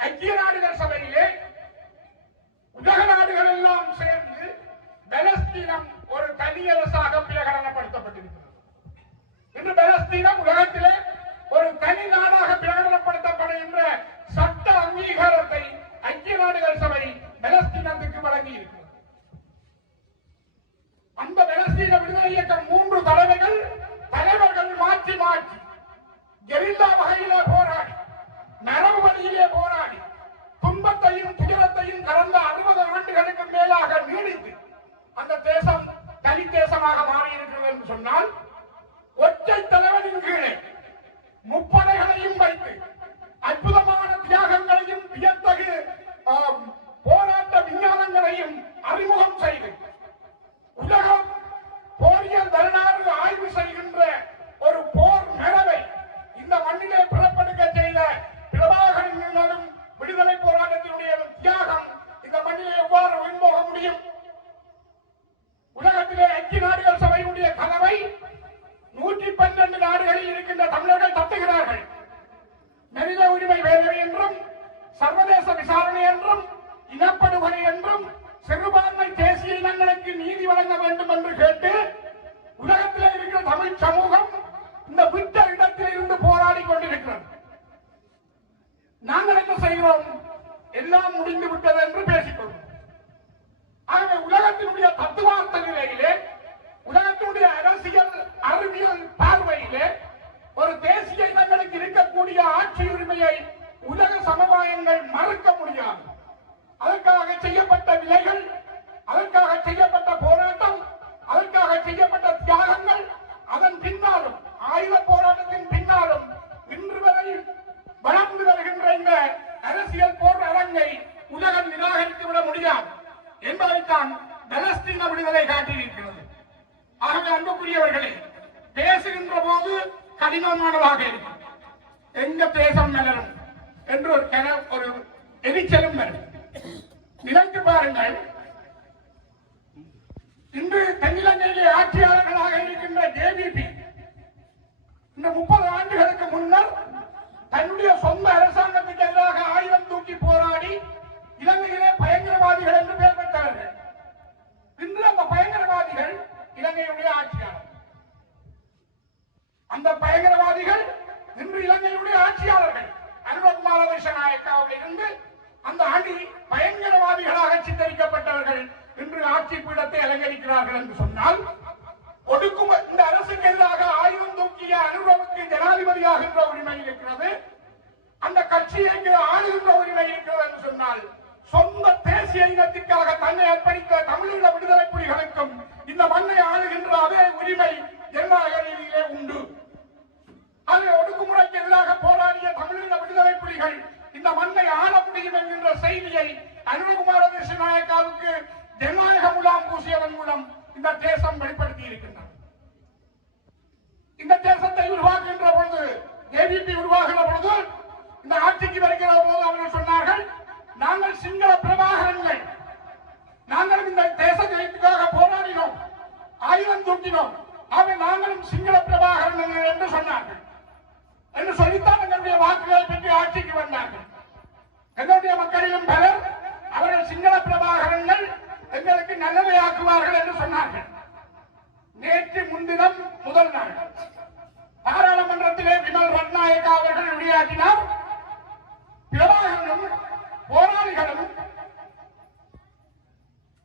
ஐக்கிய நாடுகள் சபையிலே உலக நாடுகள் எல்லாம் சேர்ந்து பலஸ்தீனம் ஒரு தனி அரசாக பிரகடனப்படுத்தப்பட்டிருக்கிறது. இன்று பலஸ்தீனம் உலகத்திலே ஒரு தனி நாடாக பிரகடனப்படுத்தப்படுகின்ற சட்ட அங்கீகாரத்தை ஐக்கிய நாடுகள் சபை பலஸ்தீனத்துக்கு வழங்கி இருக்கிறது அந்த பலஸ்தீன விடுதலை இயக்கம் மூன்று தலைவர்கள் தலைவர்கள் மாற்றி மாற்றி கெரில்லா வகையிலே போராடி நரம்பு வழியிலே போராடி மேலாக நீடித்து அந்த தேசம் தனி தேசமாக மாறி இருக்கிறது என்று சொன்னால் ஒற்றை தலைவனின் கீழே முப்படைகளையும் வைத்து நாங்கள் எல்லாம் முடிந்து விட்டது என்று பேசிக்கொள்வோம். ஆகவே உலகத்தினுடைய தத்துவார்த்த நிலையிலே உலகத்தினுடைய அரசியல் அறிவியல் பார்வையிலே ஒரு தேசிய இனங்களுக்கு இருக்கக்கூடிய ஆட்சி உரிமையை உலக சமுதாயங்கள் மறுக்க முடியாது. அதற்காக செய்யப்பட்ட விலைகள் கடினமானதாக இருக்கும். எங்க தேசம் மலரும் என்று ஒரு கன ஒரு எரிச்சலும் வரும். நினைத்து பாருங்கள் இன்று தென்னிலங்கையிலே ஆட்சியாளர்களாக இருக்கின்ற ஜேபிபி இந்த முப்பது ஆண்டுகளுக்கு முன்னர் தன்னுடைய சொந்த அரசாங்கத்துக்கு எதிராக ஆயுதம் தூக்கி போராடி இலங்கையிலே பய என்று பெயர் பெற்றார்கள் இன்று அந்த பயங்கரவாதிகள் இலங்கையுடைய ஆட்சியாளர் அந்த பயங்கரவாதிகள் இன்று இலங்கையுடைய ஆட்சியாளர்கள் அனுரகுமார நாயக்காவில் இருந்து அந்த அணி பயங்கரவாதிகளாக சித்தரிக்கப்பட்டவர்கள் இன்று ஆட்சி பீடத்தை அலங்கரிக்கிறார்கள் என்று சொன்னால் ஒடுக்கும் இந்த அரசுக்கு எதிராக ஆயுதம் தூக்கிய அனுரவுக்கு ஜனாதிபதியாகின்ற உரிமை இருக்கிறது அந்த கட்சியை ஆளுகின்ற உரிமை இருக்கிறது என்று சொன்னால் சொந்த தேசிய இனத்திற்காக தன்னை அர்ப்பணித்த தமிழீழ விடுதலை புலிகளுக்கும் இந்த மண்ணை ஆளுகின்ற அதே உரிமை ஜனநாயக உண்டு. அதை ஒடுக்குமுறைக்கு எதிராக போராடிய தமிழீழ விடுதலை புலிகள் இந்த மண்ணை ஆள முடியும் என்கின்ற செய்தியை அனுகுமார நாயக்காவுக்கு ஜனநாயக முலாம் பூசியதன் மூலம் இந்த தேசம் வெளிப்படுத்தி இருக்கின்றார் இந்த தேசத்தை உருவாக்குகின்ற பொழுது ஏபிபி உருவாகிற பொழுது இந்த ஆட்சிக்கு வருகிற போது அவர்கள் சொன்னார்கள் நாங்கள் சிங்கள பிரபாகரன்கள். நாங்களும் இந்த தேச ஜெயத்துக்காக போராடினோம். ஆயுதம் தூக்கினோம் ஆகவே நாங்களும் சிங்கள பிரபாகரன்கள் என்று சொன்னார்கள். என்று சொல்லித்தான் எங்களுடைய வாக்குகளை பெற்று ஆட்சிக்கு வந்தார்கள். எங்களுடைய மக்களிலும் பலர் அவர்கள் சிங்கள பிரபாகரன்கள் எங்களுக்கு நல்லதை ஆக்குவார்கள் என்று சொன்னார்கள். நேற்று முன்தினம் முதல் நாள். பாராளுமன்றத்திலே விமல் ரத்நாயக்கா அவர்கள் உரையாற்றினார் பிரபாகரனும் போராளிகளும்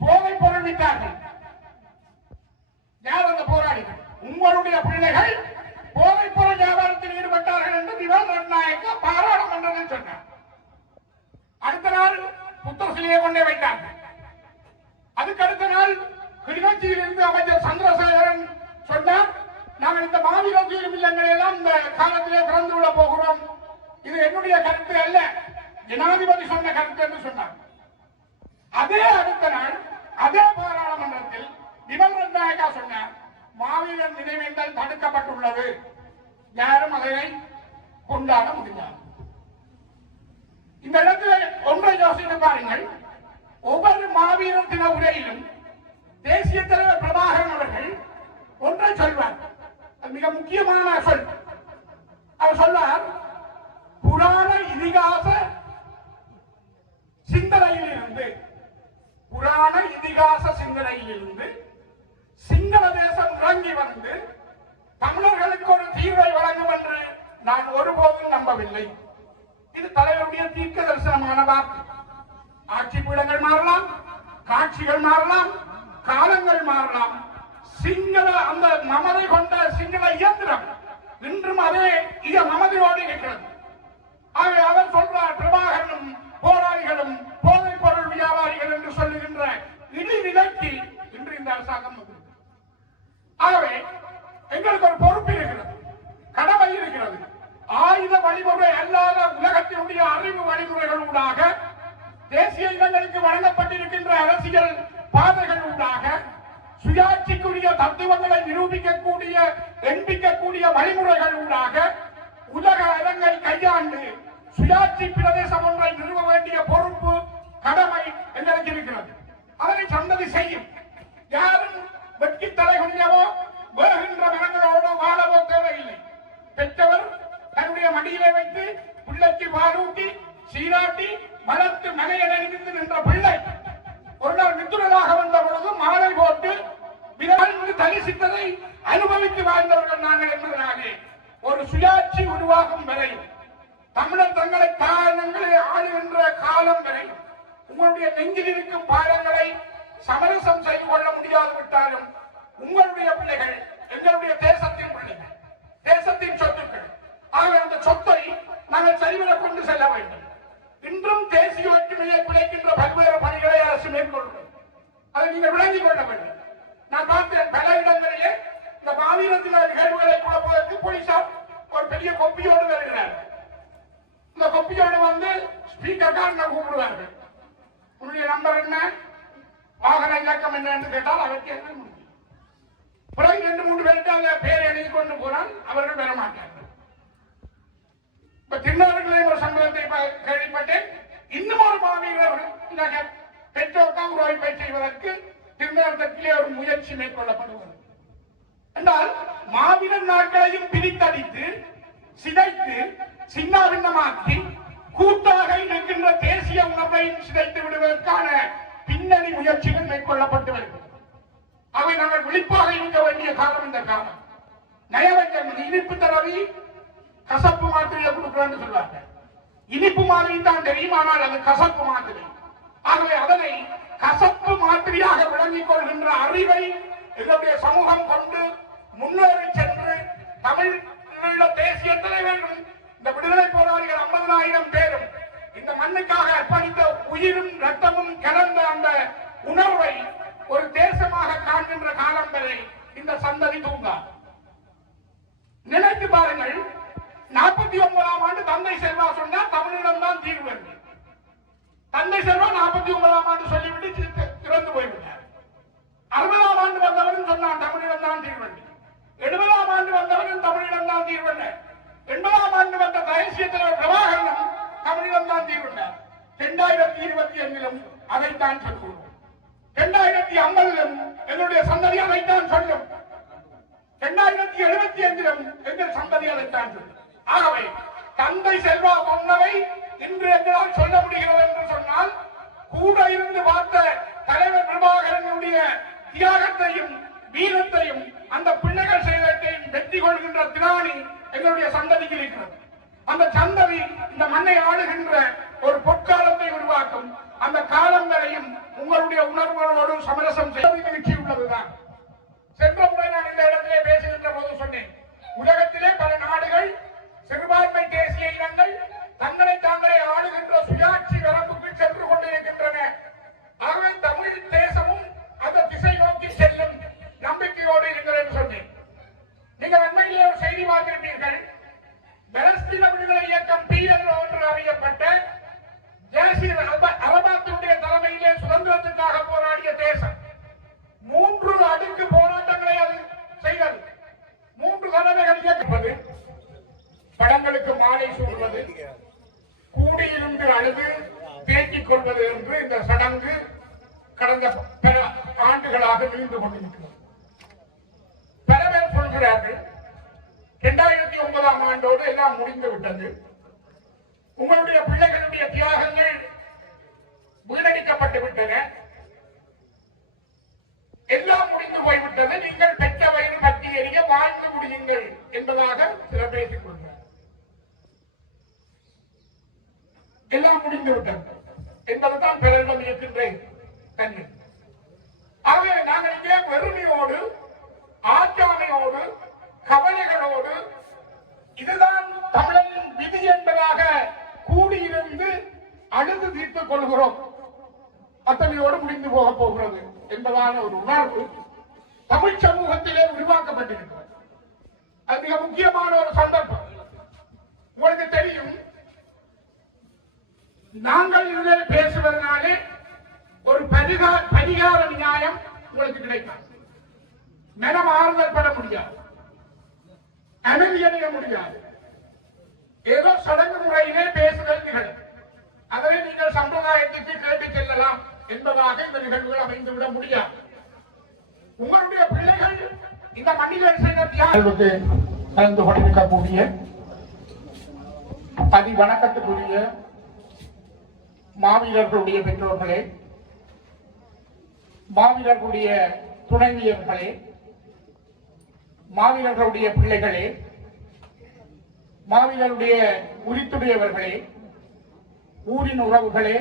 போதை பொருள் விட்டார்கள் யார் அந்த போராளிகள் உங்களுடைய பிள்ளைகள் போதைப் பொருள் வியாபாரத்தில் ஈடுபட்டார்கள் என்று விமல் ரட்நாயக்கா பாராளுமன்றத்தில் சொன்னார் அடுத்த நாள் புத்தர் சிலையை கொண்டே வைத்தார்கள் அதுக்கு அடுத்த நாள் கிளிநொச்சியில் இருந்து அமைச்சர் சந்திரசேகரன் சொன்னார் நாங்கள் இந்த மாநில இல்லங்களை எல்லாம் இந்த காலத்திலே திறந்து விட போகிறோம். இது என்னுடைய கருத்து அல்ல ஜனாதிபதி சொன்ன கருத்து என்று சொன்னார். அதே அடுத்த நாள் அதே பாராளுமன்றத்தில் விமல் ரத்நாயகா சொன்னார் மாவீரன் நினைவேந்தல் தடுக்கப்பட்டுள்ளது. யாரும் அதனை கொண்டாட முடியாது. இந்த இடத்துல ஒன்றை யோசித்து பாருங்கள் ஒவ்வொரு மாவீரர் தின உரையிலும் தேசிய தலைவர் பிரபாகரன் அவர்கள் ஒன்றை சொல்வார். மிக முக்கியமான சொல். அவர் சொல்வார் புராண இதிகாச சிந்தனையிலிருந்து புராண இதிகாச சிந்தனையிலிருந்து சிங்கள தேசம் இறங்கி வந்து தமிழர்களுக்கு ஒரு தீர்வை வழங்கும் என்று நான் ஒருபோதும் நம்பவில்லை. இது தலைவருடைய தீர்க்க தரிசனமான வார்த்தை. ஆட்சி பீடங்கள் மாறலாம் காட்சிகள் மாறலாம் காலங்கள் மாறலாம். சிங்கள அந்த மமதை கொண்ட சிங்கள இயந்திரம் இன்றும் அதே இய மமதையோடு இருக்கிறது. ஆகவே அவர் சொல்றார் பிரபாகரனும் போராளிகளும் போதைப் பொருள் வியாபாரிகள் என்று சொல்லுகின்ற இழிநிலைக்கு இன்று இந்த அரசாங்கம் ஆகவே எங்களுக்கு ஒரு பொறுப்பு இருக்கிறது கடமை இருக்கிறது. ஆயுத வழிமுறை அல்லாத உலகத்தினுடைய அறிவு வழிமுறைகளூடாக தேசிய இனங்களுக்கு வழங்கப்பட்டிருக்கின்ற அரசியல் தத்துவங்களை நிரூபிக்கக்கூடிய எண்பிக்கக்கூடிய வழிமுறைகள் ஊடாக உலக அரங்கை கையாண்டு சுயாட்சி பிரதேசம் ஒன்றை நிறுவ வேண்டிய பொறுப்பு கடமை எங்களுக்கு இருக்கிறது. அதனை சந்ததி செய்யும். யாரும் வெட்கி தலைகுனியவோ வேகின்ற மனங்களோடு வாழவோ தேவையில்லை. பெற்றவர் தன்னுடைய மடியிலே வைத்து பிள்ளைக்கு பாலூட்டி சீராட்டி வளர்த்து மனையில் அறிவித்து நின்ற பிள்ளை. ஒரு நாள் மித்துரலாக வந்த பொழுது மாலை போட்டு விரல்ந்து தரிசித்ததை அனுபவித்து வாழ்ந்தவர்கள் நாங்கள் என்பதனாலே ஒரு சுயாட்சி உருவாகும் வரை தமிழர் தங்களை காரணங்களை ஆளுகின்ற காலம் வரை உங்களுடைய நெஞ்சில் இருக்கும் பாடங்களை சமரசம் செய்து கொள்ள முடியாது விட்டாலும் உங்களுடைய பிள்ளைகள் எங்களுடைய தேசத்தின் பிள்ளைகள் தேசத்தின் சொத்துக்கள் ஆகவே அந்த சொத்தை நாங்கள் சரிவர கொண்டு செல்ல வேண்டும். இன்றும் தேசிய ஒற்றுமையை குலைக்கின்ற பல்வேறு பணிகளை அரசு மேற்கொள்ளும். அதை நீங்கள் விளங்கிக் கொள்ள வேண்டும். நான் பார்த்தேன் பல இடங்களிலே இந்த மாநிலத்தில் நிகழ்வுகளை குழப்பதற்கு போலீசார் ஒரு பெரிய கொப்பியோடு வருகிறார். இந்த கொப்பியோடு வந்து ஸ்பீக்கர் தான் கூப்பிடுவார்கள். உன்னுடைய நம்பர் என்ன? வாகன இலக்கம் என்னன்னு கேட்டால் அதற்கு என்ன முடியும் பிறகு ரெண்டு மூன்று பேருக்கு அந்த பேரை எழுதி கொண்டு போனால் அவர்கள் வர மாட்டார்கள். இப்ப திருநாடுகளே ஒரு சம்பவத்தை கேள்விப்பட்டேன். இன்னும் ஒரு மாவீரர் மட்டத்திலே ஒரு முயற்சி மேற்கொள்ளப்படுவது என்றால் மாவீரன் நாட்களையும் பிரித்தடித்து சிதைத்து சின்னாபின்னமாக்கி கூட்டாக இருக்கின்ற தேசிய உணர்வையும் சிதைத்து விடுவதற்கான பின்னணி முயற்சிகள் மேற்கொள்ளப்பட்டு வருகிறது. அவை நாங்கள் விழிப்பாக இருக்க வேண்டிய காலம் இந்த காலம். நயவஞ்சம் இனிப்பு தடவி கசப்பு மாத்திரையை கொடுக்கிறேன்னு சொல்லுவாங்க இனிப்பு மாதிரி தான் தெரியும் ஆனால் அது கசப்பு மாதிரி. ஆகவே அதனை கசப்பு மாதிரியாக விளங்கிக் கொள்கின்ற அறிவை எங்களுடைய சமூகம் கொண்டு முன்னேறி சென்று தமிழ் உள்ள தேசிய தலைவர்களும் இந்த விடுதலை போராளிகள் ஐம்பதனாயிரம் பேரும் இந்த மண்ணுக்காக அர்ப்பணித்த உயிரும் ரத்தமும் கலந்த அந்த உணர்வை ஒரு தேசமாக காண்கின்ற காலம் வரை இந்த சந்ததி தூங்காது நினைத்து பாருங்கள் நாற்பத்தி ஒன்பதாம் ஆண்டு தந்தை செல்வா சொன்னால் தமிழிடம் தான் தீர்வு என்று. தந்தை செல்வம் நாற்பத்தி ஒன்பதாம் ஆண்டு சொல்லிவிட்டு இறந்து திறந்து போய்விட்டார். அறுபதாம் ஆண்டு வந்தவரும் சொன்னான் தமிழிடம் தான் தீர்வு எழுபதாம் ஆண்டு வந்தவரும் தமிழிடம் தான் தீர்வு எண்பதாம் ஆண்டு வந்த தேசிய தலைவர் பிரபாகரனும் தமிழிடம் தான் தீர்வு இரண்டாயிரத்தி இருபத்தி ஐந்திலும் அதைத்தான் சொல்லுவோம். இரண்டாயிரத்தி ஐம்பதிலும் என்னுடைய சந்ததி அதைத்தான் சொல்லும். இரண்டாயிரத்தி எழுபத்தி ஐந்திலும் எங்கள் சந்ததி அதைத்தான் சொல்லும். ஆகவே தந்தை செல்வா பொன்னவை இன்று எங்களால் சொல்ல முடிகிறது என்று சொன்னால் கூட இருந்து பார்த்த தலைவர் பிரபாகரனுடைய தியாகத்தையும் வீரத்தையும் அந்த பிள்ளைகள் செய்தத்தையும் வெற்றி கொள்கின்ற திராணி எங்களுடைய சந்ததிக்கு இருக்கிறது. அந்த சந்ததி இந்த மண்ணை ஆளுகின்ற ஒரு பொற்காலத்தை உருவாக்கும் அந்த காலம் வரையும் உங்களுடைய உணர்வுகளோடு சமரசம் செய்ய நிகழ்ச்சி உள்ளதுதான். சென்ற முறை நான் இந்த இடத்திலே பேசுகின்ற போது சொன்னேன் உலகத்திலே பல நாடுகள் சிறுபான்மை தேசிய இனங்கள் தங்களை தாங்களே ஆளுகின்ற சுயாட்சி வரம்புக்கு சென்று கொண்டிருக்கின்றன. ஆகவே தமிழ் தேசமும் அந்த திசை நோக்கி செல்லும் நம்பிக்கையோடு இருக்கிறேன் சொன்னேன். நீங்கள் அண்மையிலே ஒரு செய்தி பார்த்திருப்பீர்கள் பலஸ்தீன விடுதலை இயக்கம் பிஎல்ஓ என்று அறியப்பட்ட ஜாசிர் அரபா- அரபாத்தினுடைய தலைமையிலே சுதந்திரத்துக்காக போராடிய தேசம் மூன்று அடுக்கு போராட்டங்களை அது செய்தது மூன்று தடவைகள் இயக்குவது படங்களுக்கு மாலை சூடுவது கூடியிருந்து அழுது தேக்கிக் கொள்வது என்று இந்த சடங்கு கடந்த பல ஆண்டுகளாக நீண்டு கொண்டிருக்கிறது. பல பேர் சொல்கிறார்கள் இரண்டாயிரத்தி ஒன்பதாம் ஆண்டோடு எல்லாம் முடிந்து விட்டது. உங்களுடைய பிள்ளைகளுடைய தியாகங்கள் வீணடிக்கப்பட்டு விட்டன. எல்லாம் முடிந்து போய்விட்டது. நீங்கள் பெற்ற வயது பற்றி எறிய வாழ்ந்து முடியுங்கள் என்பதாக சில பேசிக் கொள்கிறார் எல்லாம் முடிந்து விட்டது. என்பதுதான் பிறரிடம் இருக்கின்ற தன்மை ஆகவே நாங்கள் இங்கே வெறுமையோடு ஆச்சாமையோடு கவலைகளோடு இதுதான் தமிழரின் விதி என்பதாக கூடியிருந்து அழுது தீர்த்துக் கொள்கிறோம். அத்தனையோடு முடிந்து போக போகிறது என்பதான ஒரு உணர்வு தமிழ் சமூகத்திலே உருவாக்கப்பட்டிருக்கிறது. அது மிக முக்கியமான ஒரு சந்தர்ப்பம். உங்களுக்கு தெரியும் நாங்கள் இதில் பேசுவதனாலே ஒரு பரிகார பரிகார நியாயம் உங்களுக்கு கிடைக்கும் மனம் ஆறுதல் பட முடியாது. அமைதியடைய முடியாது. ஏதோ சடங்கு முறையிலே பேசுதல் நிகழும். அதனை நீங்கள் சம்பிரதாயத்திற்கு கேட்டுச் செல்லலாம் என்பதாக இந்த நிகழ்வுகள் அமைந்து விட முடியாது. உங்களுடைய பிள்ளைகள் இந்த மண்ணில் கலந்து கொண்டிருக்கக்கூடிய அதி வணக்கத்துக்குரிய மாவீரர்களுடைய பெற்றோர்களே மாவீரர்களுடைய துணைவியர்களே மாவீரர்களுடைய பிள்ளைகளே மாவீரருடைய உரித்துடையவர்களே ஊரின் உறவுகளே